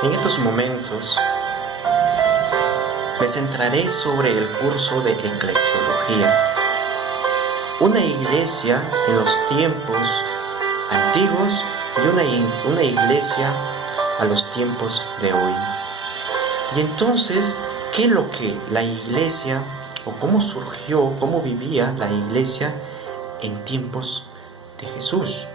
En estos momentos me centraré sobre el curso de eclesiología, una iglesia en los tiempos antiguos y una iglesia a los tiempos de hoy. Y entonces, ¿qué es lo que la iglesia, o cómo surgió, cómo vivía la iglesia en tiempos de Jesús?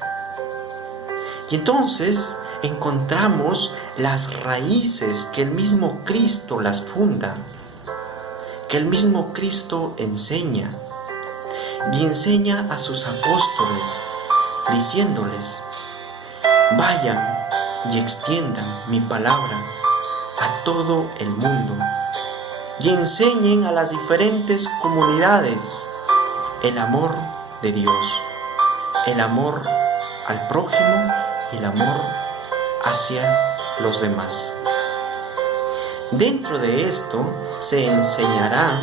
Y entonces encontramos las raíces que el mismo Cristo las funda, que el mismo Cristo enseña, y enseña a sus apóstoles, diciéndoles: vayan y extiendan mi palabra a todo el mundo, y enseñen a las diferentes comunidades el amor de Dios, el amor al prójimo y el amor hacia los demás. Dentro de esto se enseñará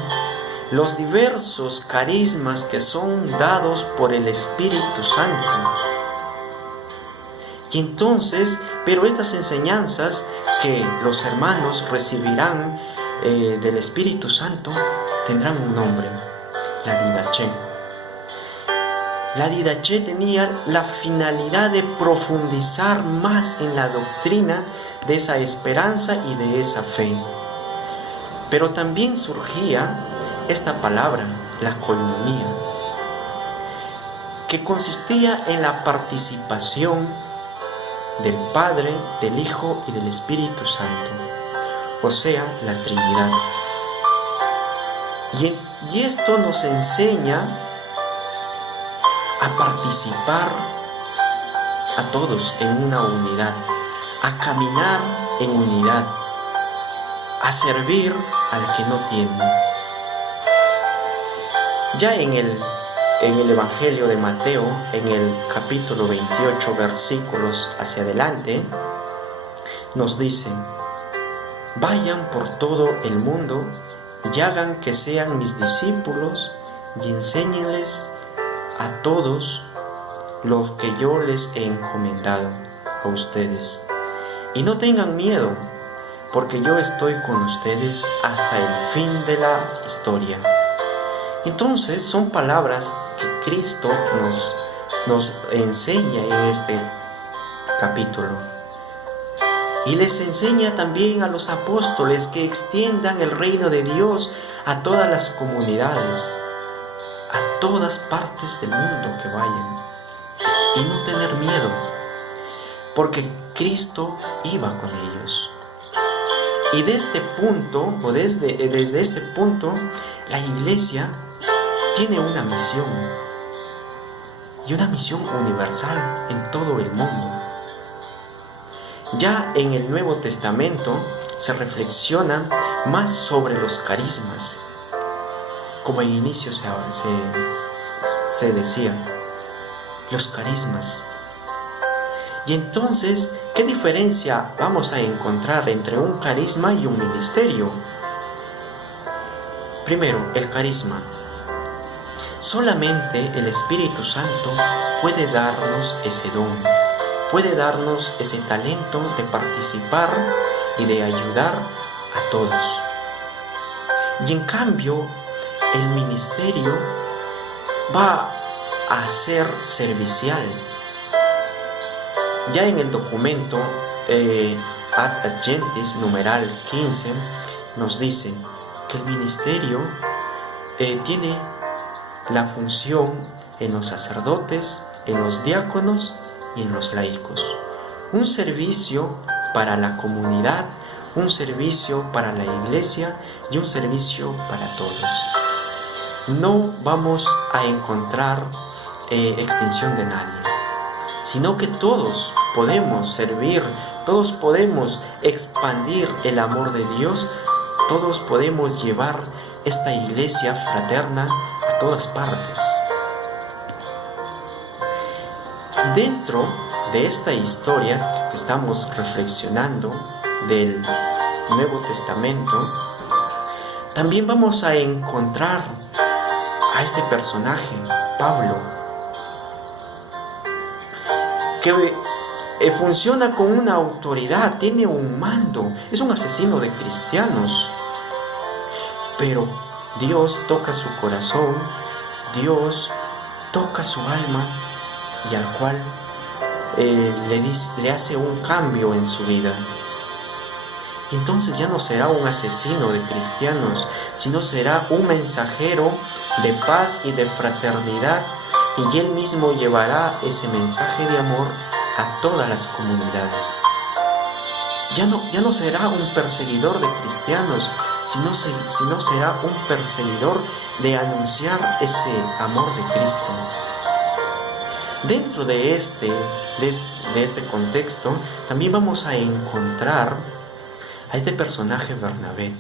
los diversos carismas que son dados por el Espíritu Santo. Y entonces, pero estas enseñanzas que los hermanos recibirán del Espíritu Santo tendrán un nombre: la didaché. La didaché tenía la finalidad de profundizar más en la doctrina de esa esperanza y de esa fe. Pero también surgía esta palabra, la koinonía, que consistía en la participación del Padre, del Hijo y del Espíritu Santo, o sea, la Trinidad. Y esto nos enseña a participar a todos en una unidad, a caminar en unidad, a servir al que no tiene. Ya en el Evangelio de Mateo, en el capítulo 28, versículos hacia adelante, nos dice: vayan por todo el mundo y hagan que sean mis discípulos y enséñenles a todos lo que yo les he encomendado a ustedes. Y no tengan miedo, porque yo estoy con ustedes hasta el fin de la historia. Entonces son palabras que Cristo nos enseña en este capítulo. Y les enseña también a los apóstoles que extiendan el reino de Dios a todas las comunidades, a todas partes del mundo que vayan, y no tener miedo, porque Cristo iba con ellos. Y desde este punto, o desde este punto, la iglesia tiene una misión, y una misión universal en todo el mundo. Ya en el Nuevo Testamento se reflexiona más sobre los carismas, como en inicio se decía, los carismas. Y entonces, ¿qué diferencia vamos a encontrar entre un carisma y un ministerio? Primero, el carisma. Solamente el Espíritu Santo puede darnos ese don, puede darnos ese talento de participar y de ayudar a todos. Y en cambio, el ministerio va a ser servicial. Ya en el documento Ad Agentis, numeral 15, nos dice que el ministerio tiene la función en los sacerdotes, en los diáconos y en los laicos. Un servicio para la comunidad, un servicio para la iglesia y un servicio para todos. No vamos a encontrar extinción de nadie, sino que todos podemos servir, todos podemos expandir el amor de Dios, todos podemos llevar esta iglesia fraterna a todas partes. Dentro de esta historia que estamos reflexionando del Nuevo Testamento, también vamos a encontrar a este personaje, Pablo, que funciona con una autoridad, tiene un mando, es un asesino de cristianos. Pero Dios toca su corazón, Dios toca su alma y al cual le hace un cambio en su vida. Y entonces ya no será un asesino de cristianos, sino será un mensajero de paz y de fraternidad, y él mismo llevará ese mensaje de amor a todas las comunidades. Ya no será un perseguidor de cristianos, sino será un perseguidor de anunciar ese amor de Cristo. Dentro de este contexto, también vamos a encontrar a este personaje Bernabé,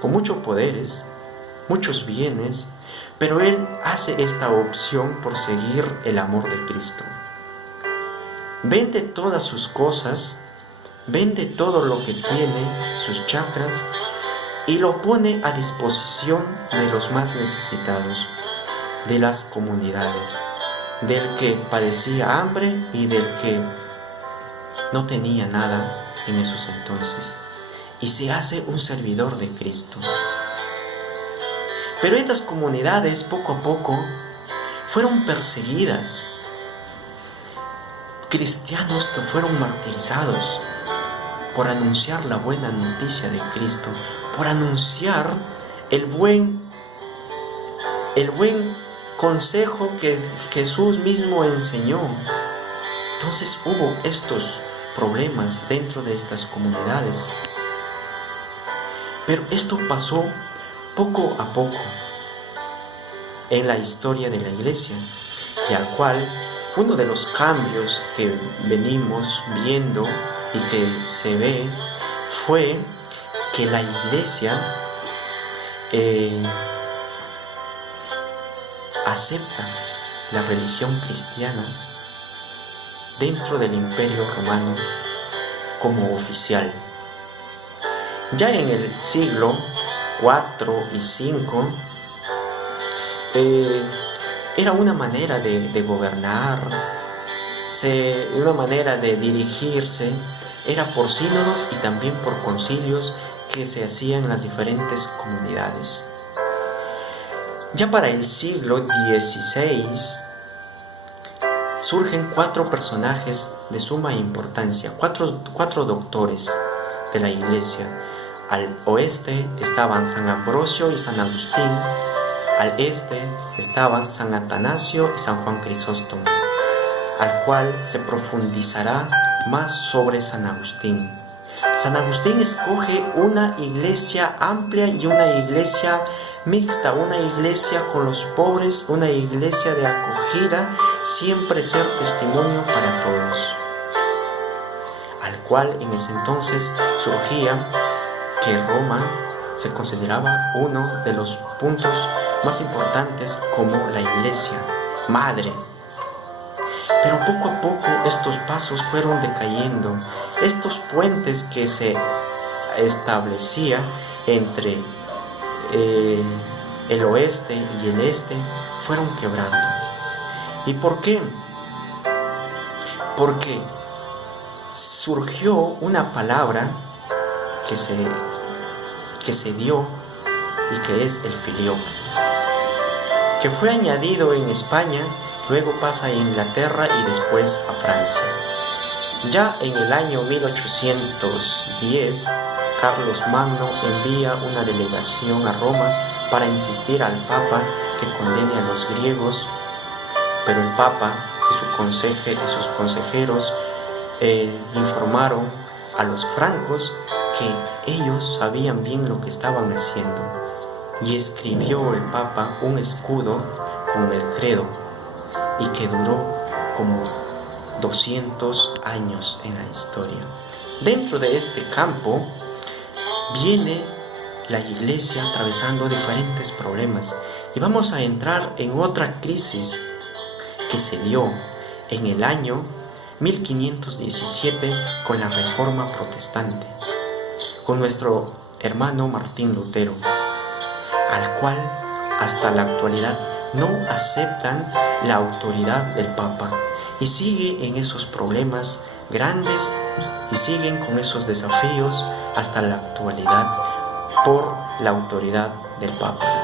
con muchos poderes, muchos bienes, pero él hace esta opción por seguir el amor de Cristo. Vende todas sus cosas, vende todo lo que tiene, sus chacras, y lo pone a disposición de los más necesitados, de las comunidades, del que padecía hambre y del que no tenía nada en esos entonces, y se hace un servidor de Cristo. Pero estas comunidades poco a poco fueron perseguidas, cristianos que fueron martirizados por anunciar la buena noticia de Cristo, por anunciar el buen consejo que Jesús mismo enseñó. Entonces hubo estos problemas dentro de estas comunidades. Pero esto pasó poco a poco en la historia de la iglesia, y al cual uno de los cambios que venimos viendo y que se ve fue que la iglesia acepta la religión cristiana dentro del Imperio Romano como oficial. Ya en el siglo IV y V era una manera de gobernar, una manera de dirigirse, era por sínodos y también por concilios que se hacían en las diferentes comunidades. Ya para el siglo XVI surgen 4 personajes de suma importancia, cuatro doctores de la iglesia. Al oeste estaban San Ambrosio y San Agustín, al este estaban San Atanasio y San Juan Crisóstomo, al cual se profundizará más sobre San Agustín. San Agustín escoge una iglesia amplia y una iglesia mixta, una iglesia con los pobres, una iglesia de acogida, siempre ser testimonio para todos, al cual en ese entonces surgía que Roma se consideraba uno de los puntos más importantes como la iglesia madre. Pero poco a poco estos pasos fueron decayendo, estos puentes que se establecía entre el oeste y el este fueron quebrando. ¿Y por qué? Porque surgió una palabra que se dio y que es el filioque, que fue añadido en España, luego pasa a Inglaterra y después a Francia. Ya en el año 1810, Carlos Magno envía una delegación a Roma para insistir al Papa que condene a los griegos, pero el Papa y sus consejeros informaron a los francos que ellos sabían bien lo que estaban haciendo, y escribió el Papa un escudo con el credo, y que duró como 200 años en la historia. Dentro de este campo viene la iglesia atravesando diferentes problemas, y vamos a entrar en otra crisis que se dio en el año 1517 con la Reforma Protestante, con nuestro hermano Martín Lutero, al cual hasta la actualidad no aceptan la autoridad del Papa, y sigue en esos problemas grandes y siguen con esos desafíos hasta la actualidad por la autoridad del Papa.